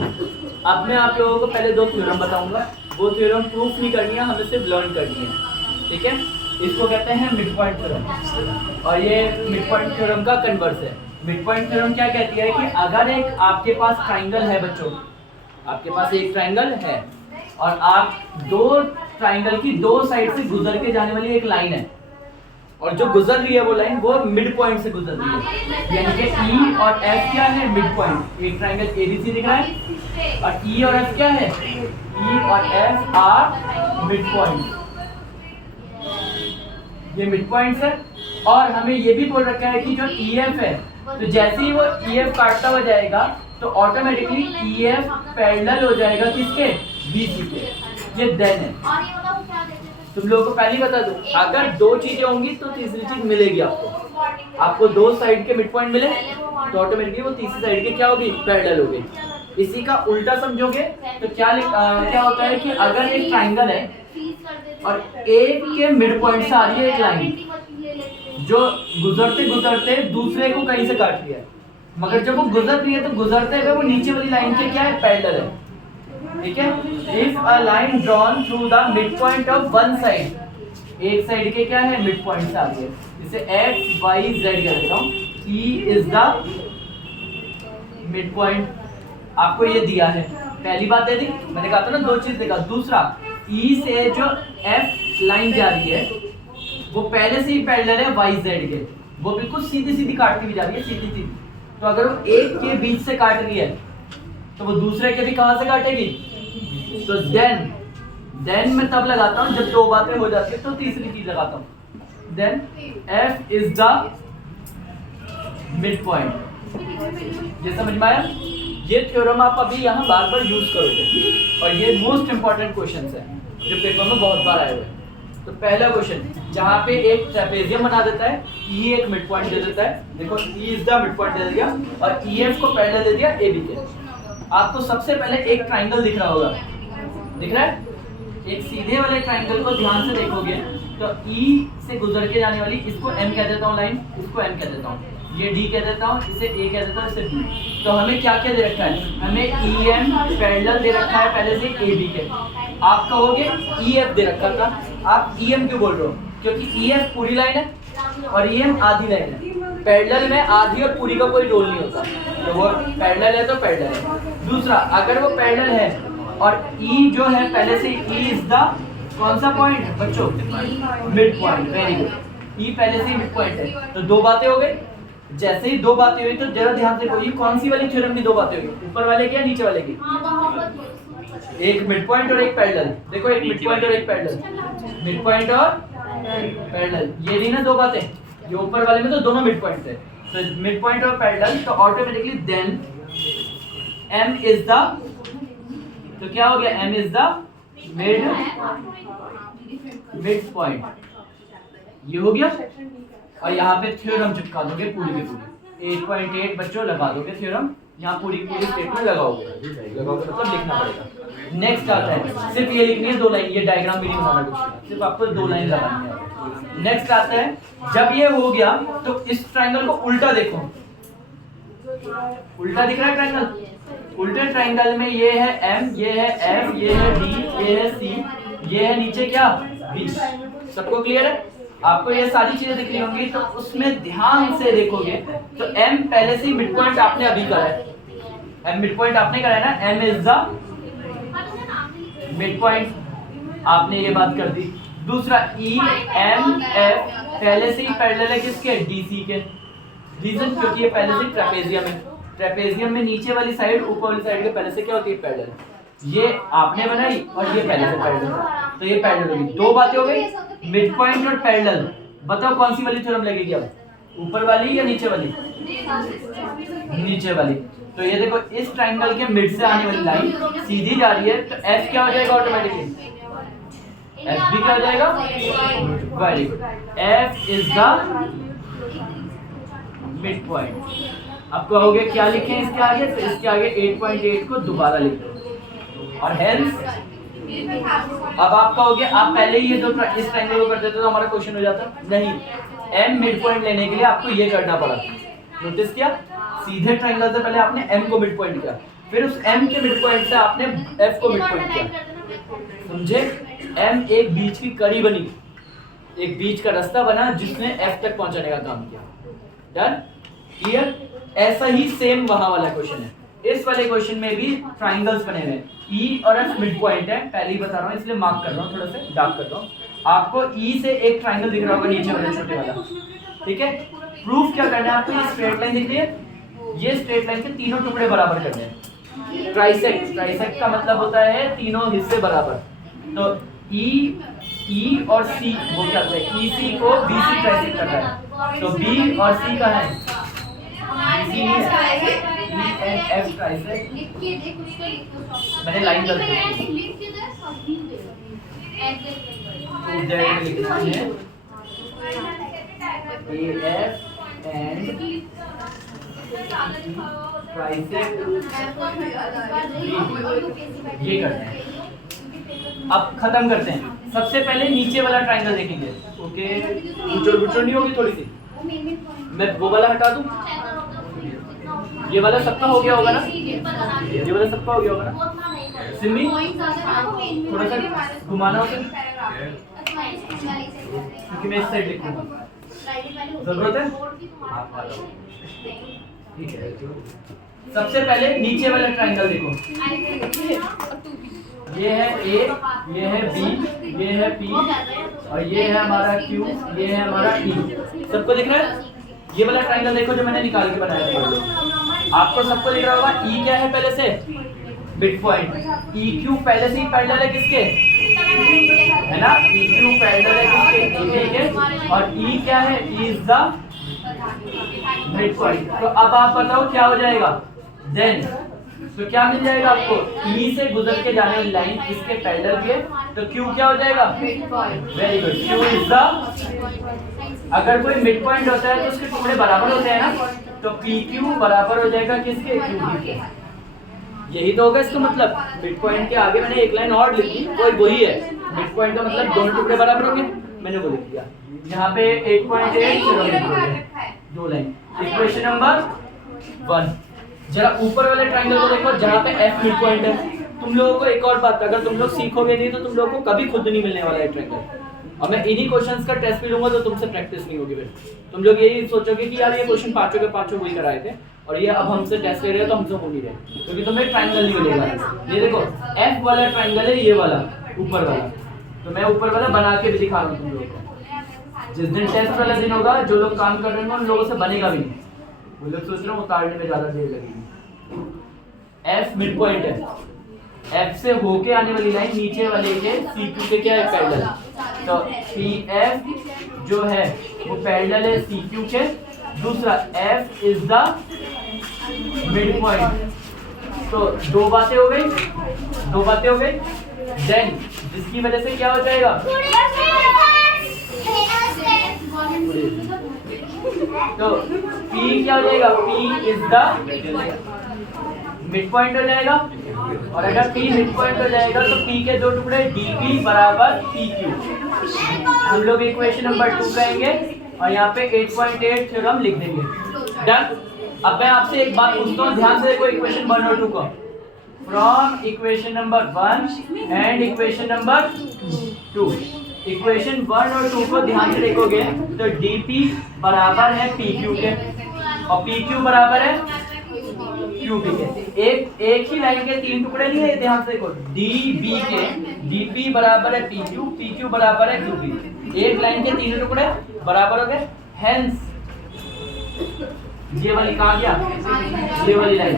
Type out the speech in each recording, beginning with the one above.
अब मैं आप लोगों को पहले दो थ्योरम बताऊंगा, वो थ्योरम प्रूफ नहीं करनी है, हमें सिर्फ लर्न करनी है, ठीक है। इसको कहते हैं मिड पॉइंट थ्योरम और ये मिड पॉइंट थ्योरम का कन्वर्स है। मिड पॉइंट थ्योरम क्या कहती है कि अगर एक आपके पास ट्राइंगल है बच्चों, आपके पास एक ट्राइंगल है और आप दो ट्राइंगल की दो साइड से गुजर के जाने वाली एक लाइन है और जो गुजर रही है वो लाइन वो मिड पॉइंट से गुजर रही है, यानी कि ई और एफ क्या है, मिड पॉइंट। एक ट्राइंगल एबीसी दिख रहा है और ई और एफ क्या है, ई और एफ आर मिड पॉइंट, ये मिड पॉइंट्स है। और हमें ये भी बोल रखा है कि जो ई एफ है, तो जैसे ही वो ई एफ काटता हुआ जाएगा तो ऑटोमेटिकली ई एफ पैरेलल हो जाएगा किसके, बीसी के। ये देन है। तुम लोगों को पहले ही बता दूं, अगर दो चीजें होंगी तो तीसरी चीज मिलेगी आपको। आपको दो साइड के मिड पॉइंट मिले तो ऑटोमेटिकली वो तीसरी साइड के क्या होगी, पैरेलल होगी। इसी का उल्टा समझोगे तो क्या होता है कि अगर एक ट्राइंगल है और एक के मिड पॉइंट से आ रही है एक लाइन जो गुजरते गुजरते दूसरे को कहीं से काट रही है, मगर जब वो गुजर रही है तो गुजरते हुए वो नीचे वाली लाइन के क्या है, पैरेलल है, ठीक है। If a line drawn through the mid point of one side, एक साइड के क्या है, मिड पॉइंट से आ रही है, इसे एक्स वाई जेड कह देता हूँ, ई इज द मिड पॉइंट। आपको ये दिया है, पहली बात दे दी, मैंने कहा था ना दो चीज देखा। दूसरा, ई से जो एफ लाइन जा रही है वो पहले से ही पैरेलल है वाई जेड के, वो बिल्कुल सीधी सीधी काटती हुई जा रही है, सीधी सीधी। तो अगर वो एक के बीच से काट रही है तो वो दूसरे के भी कहां से काटेगी, तो देन मैं तब लगाता हूं जब दो बातें हो जाती है, तो तीसरी चीज लगाता हूं, then F is the mid point. ये समझ में आया? ये थ्योरम आप अभी यहाँ बार बार यूज करोगे और ये मोस्ट इंपॉर्टेंट क्वेश्चन है जो पेपर में बहुत बार आए हुए हैं। तो पहला क्वेश्चन, जहाँ पे एक ट्रेपेजियम बना देता है, ई एक मिड पॉइंट दे देता है, देखो E is the mid point दे दिया और ई एफ को पैरेलल दे दिया ए बी के। आपको सबसे पहले एक ट्राइंगल दिख रहा होगा, दिख रहा है? एक सीधे वाले ट्राइंगल को ध्यान से देखोगे तो ई से गुजर के जाने वाली, इसको एम कह देता हूँ लाइन, इसको एम कह देता हूँ, ये डी कह देता हूँ, इसे ए कह देता हूँ, इसे बी। तो हमें क्या क्या दे रखा है, हमें ई एम पैरेलल दे रखा है पहले से ए बी के। आप कहोगे ई एफ दे रखा था, आप ई एम क्यों बोल रहे हो, क्योंकि ई एफ पूरी लाइन है और ई एम आधी लाइन है। पैरेलल में आधी और पूरी का कोई रोल नहीं होता, तो वो पैरेलल है तो पैरेलल है। दूसरा, अगर वो पैरेलल है और ई जो है पहले से, ई इज द कौन सा पॉइंट बच्चों, मिड पॉइंट, वेरी गुड। ई पहले से मिड पॉइंट है, तो दो बातें हो गई। जैसे ही दो बातें हुई तो जरा ध्यान से बोलिए, कौन सी वाली थ्योरम की दो बातें हुई, ऊपर वाले की या नीचे वाले की? एक मिड पॉइंट और एक पैरेलल। देखो एक मिड पॉइंट और एक पैरेलल, मिड पॉइंट और पैरेलल, ये नहीं ना दो बातें, ये ऊपर वाले में तो दोनों मिड पॉइंट थे, तो मिड पॉइंट और पैरेलल, तो automatically then m is the, तो क्या हो गया, m is the mid point, ये हो गया। और यहाँ पे थ्योरम चिपका दोगे पूरी की पूरी, 8.8 बच्चों लगा दोगे थ्योरम, यहाँ पूरी पूरी स्टेटमेंट लगाओगे मतलब लिखना पड़ेगा। नेक्स्ट आता है, सिर्फ ये लिखनी है दो लाइन, ये डायग्राम भी नहीं बनाना कुछ, सिर्फ आपको दो लाइन लगानी है। नेक्स्ट आता है, जब ये हो गया तो इस ट्राइंगल को उल्टा देखो, उल्टा दिख रहा है ट्राइंगल, उल्टे ट्राइंगल में ये है m, ये है f, ये है d, ये है c, ये है नीचे क्या, b। सबको क्लियर है? आपको ये सारी चीजें दिख रही होंगी, तो उसमें ध्यान से देखोगे तो m पहले से ही मिड पॉइंट आपने अभी करा है, m मिड पॉइंट आपने करा है ना, m is the mid point, आपने ये बात कर दी। दूसरा, e m f पहले से ही पैरेलल है किसके, dc के। रीजन, क्योंकि ये पहले से ट्रेपेजियम है, ट्रेपेजियम में नीचे वाली साइड ऊपर वाली साइड के पहले से क्या होती है, पैरेलल। ये आपने बनाई और ये पहले से पैरेलल है, तो ये पैरेलल होगी। दो बातें हो गई, मिड पॉइंट और पैरेलल। बताओ कौन सी वाली थ्योरम लगेगी अब, ऊपर वाली या नीचे वाली? नीचे वाली। तो ये देखो, इस ट्राइंगल के मिड से आने वाली लाइन सीधी जा रही है, तो एफ क्या हो जाएगा ऑटोमेटिकली, एफ भी क्या हो जाएगा, very good, F is the mid point. अब कहोगे क्या लिखें इसके आगे, तो इसके आगे 8.8 को दोबारा लिख दो और हेंस। अब आप कहोगे आप पहले ही ये दो इस ट्रायंगल को कर देते तो हमारा क्वेश्चन हो जाता, नहीं, m मिड पॉइंट लेने के लिए आपको ये करना पड़ा। नोटिस किया, सीधे ट्रायंगल से पहले आपने m को मिड पॉइंट किया, फिर उस m के मिड पॉइंट से आपने f को मिड पॉइंट किया, समझे? m एक बीच की कड़ी बनी, एक बीच का रास्ता बना जिसने f तक पहुंचाने का काम किया। डन? क्लियर? ऐसा ही सेम वहां वाला क्वेश्चन है। इस वाले क्वेश्चन में भी ट्राइंगल्स बने हुए हैं, E और F मिड पॉइंट है, पहले ही बता रहा हूँ इसलिए मार्क कर रहा हूँ, थोड़ा सा डार्क कर रहा हूँ। आपको E से एक ट्राइंगल दिख रहा होगा नीचे वाला छोटे वाला, ठीक है? प्रूफ क्या करना है आपको? ये स्ट्रेट लाइन दिख रही है, ये स्ट्रेट लाइन के तीनों टुकड़े बराबर करने हैं। ट्राइसेक्ट, ट्राइसेक्ट का मतलब होता है तीनों हिस्से बराबर। तो E और C वो क्या होता है? EC को BC ट्राइसेक्ट करना है, तो B और C का है BC है, E and F ट्राइसेक्ट। मैंने लाइन कर दी, तो दैट लिखना है AF and ट्राइसेक्ट, ये करते हैं। अब खत्म करते हैं। सबसे पहले नीचे वाला ट्राइंगल देखेंगे। ओके, गुचड़ नहीं होगी थोड़ी सी, मैं वो वाला हटा दूं, ये वाला सबका हो गया होगा ना, ये वाला सबका हो गया होगा ना। सिमी थोड़ा सा घुमाना होगा क्योंकि मैं इस साइड लिखूंगा, जरूरत है? ठीक है, सबसे पहले नीचे वाला ट्राइंगल देखो, ये है A, ये है B, ये है P और ये है हमारा Q, ये है हमारा E। सबको दिख रहा है? ये वाला ट्राइंगल देखो जो मैंने निकाल के बनाया था, आपको सबको दिख रहा होगा। E क्या है पहले से? Mid point. EQ पहले से ही पैरेलल है किसके? है ना, EQ पैरेलल है किसके? AB के। और E क्या है? E is the mid point. तो अब आप बताओ क्या हो जाएगा? देन तो क्या मिल जाएगा आपको? E से गुजर के जाने वाली लाइन इसके पैरेलल भी है, तो Q क्या हो जाएगा? Very good, Q is the, अगर कोई मिड पॉइंट होता है तो उसके टुकड़े बराबर होते हैं ना, तो PQ बराबर हो जाएगा किसके? QD के। यही तो होगा इसका मतलब। मिड पॉइंट के आगे मैंने एक लाइन और लिख दी, वही है। मिड पॉइंट का मतलब दोनों टुकड़े बराबर होंगे, मैंने वो लिख दिया। यहाँ पे 8.8 दो लाइन। Equation number 1। जरा ऊपर वाले ट्रायंगल को देखो जहाँ पे F मिड पॉइंट है। तुम लोगों को एक और बात, अगर तुम लोग सीखोगे नहीं तो तुम लोगों को कभी खुद नहीं मिलने वाला है ट्रायंगल। और मैं इन्हीं क्वेश्चंस का टेस्ट भी लूंगा तो तुमसे प्रैक्टिस नहीं होगी। फिर तुम लोग यही सोचोगे कि यार ये क्वेश्चन पांचों के पांचों वही कराए थे और ये अब हमसे टेस्ट ले रहे हैं तो हमसे हो नहीं रहे, क्योंकि तुम्हें ट्रायंगल नहीं मिलेगा। ये देखो F वाला ट्रायंगल है, ये वाला ऊपर वाला, तो मैं ऊपर वाला बना के भी दिखा रहा हूँ तुम लोगों को। जिस दिन टेस्ट वाला दिन होगा, जो लोग काम कर रहे हैं उन लोगों से बनेगा भी नहीं। वो लोग सोच रहे हो उतारने में ज्यादा देर लगेगी। F मिड पॉइंट है, F से होके आने वाली लाइन नीचे वाले के CQ के क्या है? पैरेलल। तो PF जो है वो पैरेलल है CQ के। दूसरा F is the mid point. तो दो बातें हो गई। देन जिसकी वजह से क्या हो जाएगा? तो P क्या हो जाएगा? P is the mid point हो जाएगा। और अगर P मिड पॉइंट हो जाएगा तो P के दो टुकड़े DP बराबर PQ। हम लोग इक्वेशन नंबर 2 कहेंगे और यहाँ पे 8.8 थ्योरम लिख देंगे। डन। अब मैं आपसे एक बात पूछता हूँ, ध्यान से देखो इक्वेशन 1 और 2 को। From equation number 1 and equation number 2, equation 1 और 2 को ध्यान से देखोगे तो DP बराबर है PQ के और PQ बराबर है QP के। एक ही लाइन के तीन टुकड़े नहीं है, ध्यान से देखो। DB के DP बराबर है PQ, PQ बराबर है QP। एक लाइन के तीन टुकड़े बराबर हो गए। हेंस ये वाली कहाँ गया? ये वाली line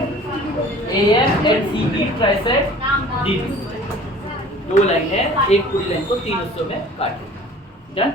AF and CP trisect DP। दो लाइन है, एक पूरी लाइन को तीन हिस्सों में काटे। डन।